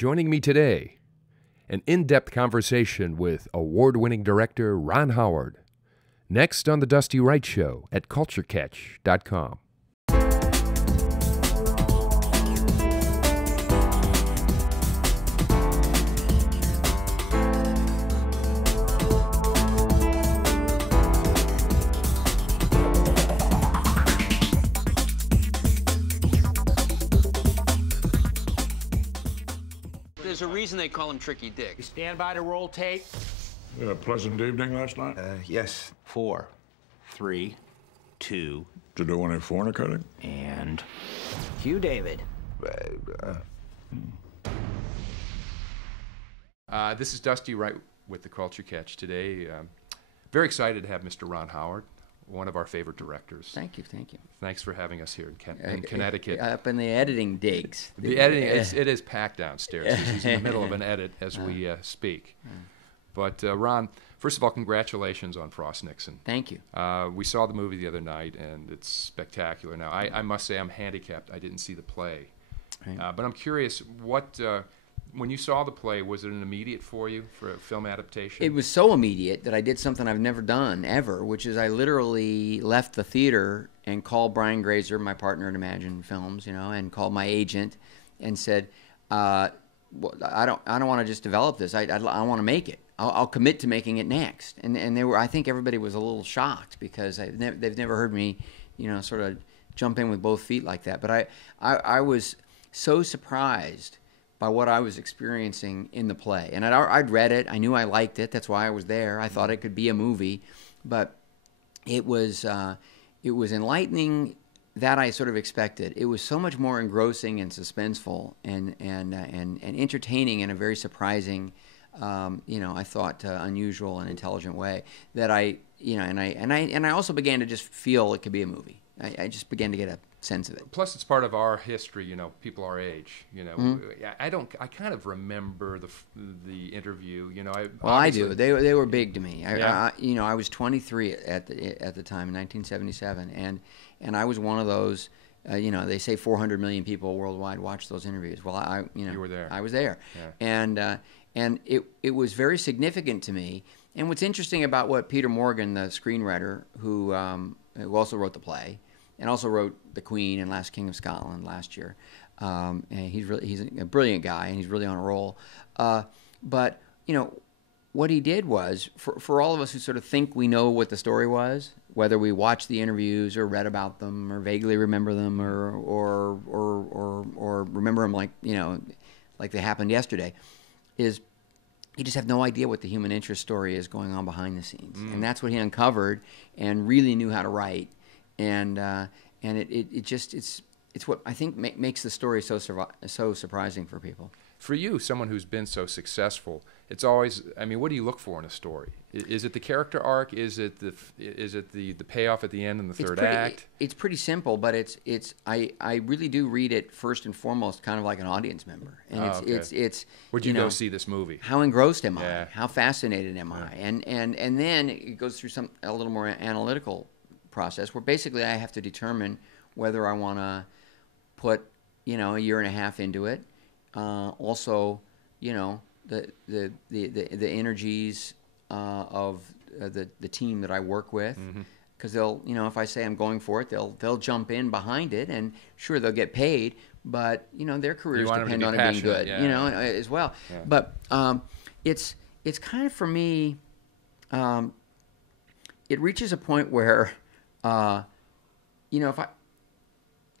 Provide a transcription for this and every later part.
Joining me today, an in-depth conversation with award-winning director Ron Howard. Next on The Dusty Wright Show at culturecatch.com. There's a reason they call him Tricky Dick. You stand by to roll tape? You had a pleasant evening last night? Yes. 4, 3, 2, Did you do any fornicating? and cue David. This is Dusty Wright with the Culture Catch today. Very excited to have Mr. Ron Howard, one of our favorite directors. Thank you, thank you. Thanks for having us here in Connecticut. Up in the editing digs. The editing, it is packed downstairs. He's in the middle of an edit as we speak. But Ron, first of all, congratulations on Frost Nixon. Thank you. We saw the movie the other night, and it's spectacular. Now, I must say I'm handicapped. I didn't see the play. Right. But I'm curious, when you saw the play, was it an immediate for you for a film adaptation? It was so immediate that I did something I've never done ever, which is I literally left the theater and called Brian Grazer, my partner at Imagine Films, and called my agent and said, I don't want to just develop this. I want to make it. I'll commit to making it next. And I think everybody was a little shocked because they've never heard me, sort of jump in with both feet like that. But I was so surprised by what I was experiencing in the play. And I'd read it. I knew I liked it. That's why I was there. I thought it could be a movie. But it was enlightening that I sort of expected. It was so much more engrossing and suspenseful and entertaining in a very surprising, I thought unusual and intelligent way that I also began to just feel it could be a movie. I just began to get a sense of it. Plus, it's part of our history. People our age. I kind of remember the interview. I do. They were big to me. Yeah. I was 23 at the time in 1977, and I was one of those. They say 400 million people worldwide watch those interviews. Well, you were there. I was there, Yeah. and it was very significant to me. And what's interesting about what Peter Morgan, the screenwriter, who also wrote the play, and also wrote The Queen and Last King of Scotland last year, and he's a brilliant guy, and he's really on a roll. But what he did was for all of us who sort of think we know what the story was, whether we watched the interviews or read about them or vaguely remember them or remember them like they happened yesterday, is you just have no idea what the human interest story is going on behind the scenes. And that's what he uncovered and really knew how to write. And it's what I think makes the story so surprising for people. For you, someone who's been so successful, it's always. what do you look for in a story? Is it the character arc? Is it the payoff at the end in the third act? It's pretty simple, but I really do read it first and foremost, kind of like an audience member. And it's. Would you go see this movie? How engrossed am Yeah. I? How fascinated am I? And then it goes through a little more analytical process where basically I have to determine whether I want to put a year and a half into it. Also, the energies of the team that I work with, because they'll if I say I'm going for it, they'll jump in behind it, and sure they'll get paid, but their careers depend on it being good, as well. Yeah. But it's kind of for me, it reaches a point where if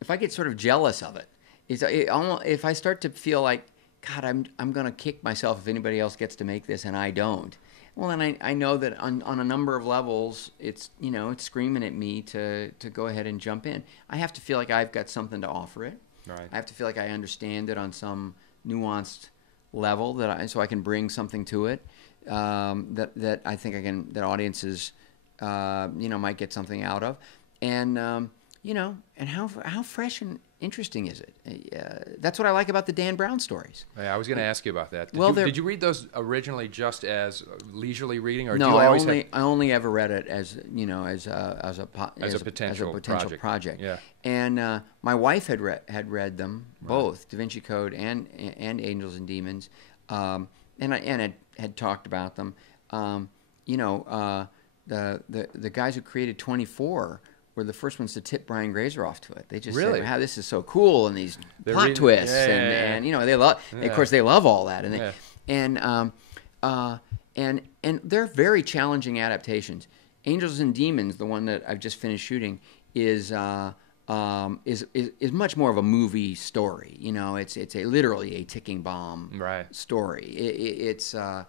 I get sort of jealous of it, if I start to feel like, God, I'm going to kick myself if anybody else gets to make this and I don't. Well, then I know that on a number of levels, it's screaming at me to go ahead and jump in. I have to feel like I've got something to offer it. Right. I have to feel like I understand it on some nuanced level so I can bring something to it that I think that audiences might get something out of, and and how fresh and interesting is it? That's what I like about the Dan Brown stories. Yeah, I was going to ask you about that. Well, Did you read those originally just as leisurely reading, or do No, you I always only ever read it as a potential project. Yeah. And my wife had read them both, Da Vinci Code and Angels and Demons, and had talked about them. The guys who created 24 were the first ones to tip Brian Grazer off to it. They just Really? said, "Wow, this is so cool!" and these They're plot reading- twists, yeah, and they love. Of course, they love all that, and Yeah. and they're very challenging adaptations. Angels and Demons, the one that I've just finished shooting, is much more of a movie story. It's literally a ticking bomb story. It's a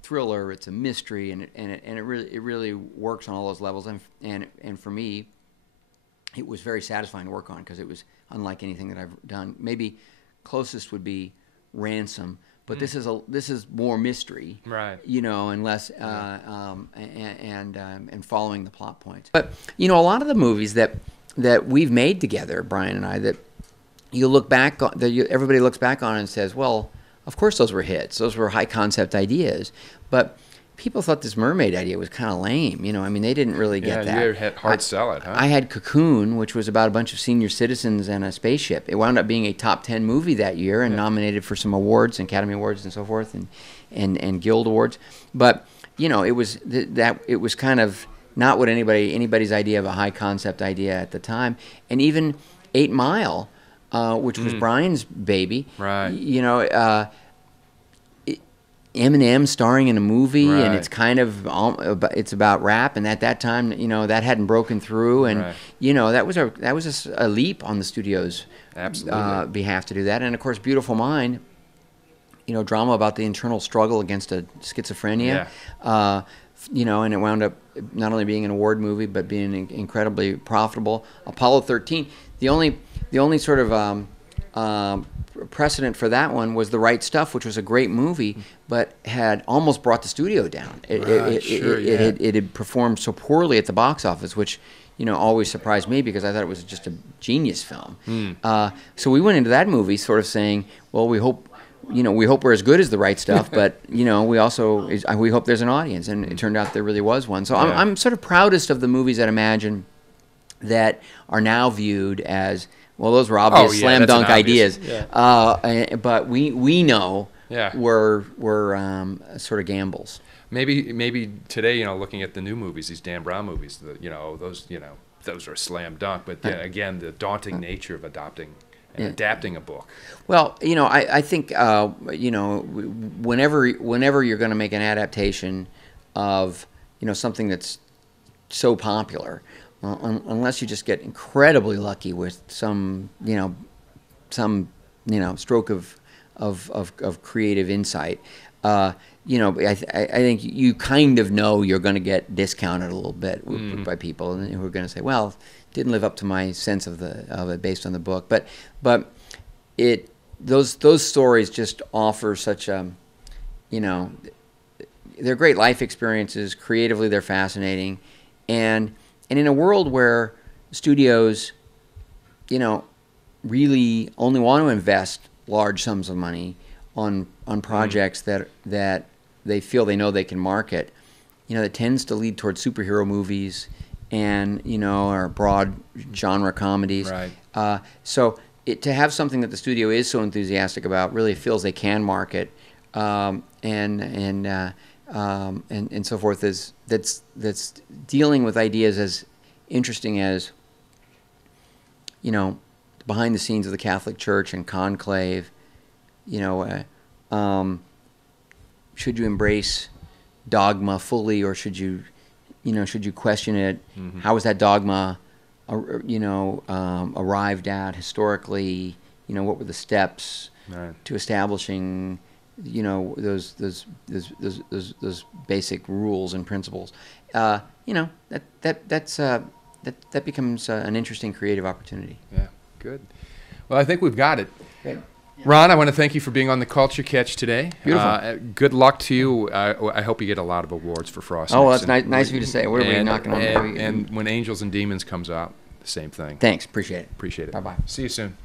thriller. It's a mystery, and it really works on all those levels. And for me, it was very satisfying to work on because it was unlike anything that I've done. Maybe closest would be Ransom, but this is more mystery, Right. And less and following the plot points. But a lot of the movies that we've made together, Brian and I, that you look back on, everybody looks back on and says, well, of course those were hits. Those were high concept ideas. But people thought this mermaid idea was kind of lame. They didn't really get that. Yeah, you had hard sell it, huh? I had Cocoon, which was about a bunch of senior citizens and a spaceship. It wound up being a top 10 movie that year and nominated for some awards, Academy Awards and so forth, and Guild Awards. But it was kind of not what anybody's idea of a high concept idea at the time. And even 8 Mile, which was Brian's baby, right? Eminem starring in a movie, Right. and it's kind of it's about rap, and at that time, that hadn't broken through, and that was a leap on the studio's behalf to do that, and of course, Beautiful Mind, drama about the internal struggle against a schizophrenia, and it wound up not only being an award movie but being incredibly profitable. Apollo 13, the only sort of precedent for that one was The Right Stuff, which was a great movie, but had almost brought the studio down. It had performed so poorly at the box office, which always surprised me because I thought it was just a genius film. So we went into that movie sort of saying, well, we hope we're as good as The Right Stuff, but we hope there's an audience, and it turned out there really was one. So I'm sort of proudest of the movies at Imagine that are now viewed as, well, those were obvious slam dunk ideas, but we know were sort of gambles. Maybe today, looking at the new movies, these Dan Brown movies, those are slam dunk. But again, the daunting nature of adopting and adapting a book. Well, I think whenever you're going to make an adaptation of something that's so popular. Unless you just get incredibly lucky with some stroke of creative insight, I think you kind of know you're going to get discounted a little bit by people who are going to say, well, didn't live up to my sense of it based on the book. But those stories just offer such they're great life experiences. Creatively, they're fascinating, and in a world where studios, really only want to invest large sums of money on projects that they feel they know they can market, that tends to lead towards superhero movies and or broad genre comedies. Right. So to have something that the studio is so enthusiastic about, really feels they can market, and so forth, is that's dealing with ideas as interesting as behind the scenes of the Catholic Church and conclave. Should you embrace dogma fully, or should you question it? Mm-hmm. How was that dogma arrived at historically? What were the steps to establishing those basic rules and principles? That becomes an interesting creative opportunity. Yeah, good. Well, I think we've got it. Okay. Ron, I want to thank you for being on the Culture Catch today. Beautiful. Good luck to you. I hope you get a lot of awards for Frosty. Oh, well, that's nice of you to say. What are we knocking on? And when Angels and Demons comes out, the same thing. Thanks. Appreciate it. Appreciate it. Bye-bye. See you soon.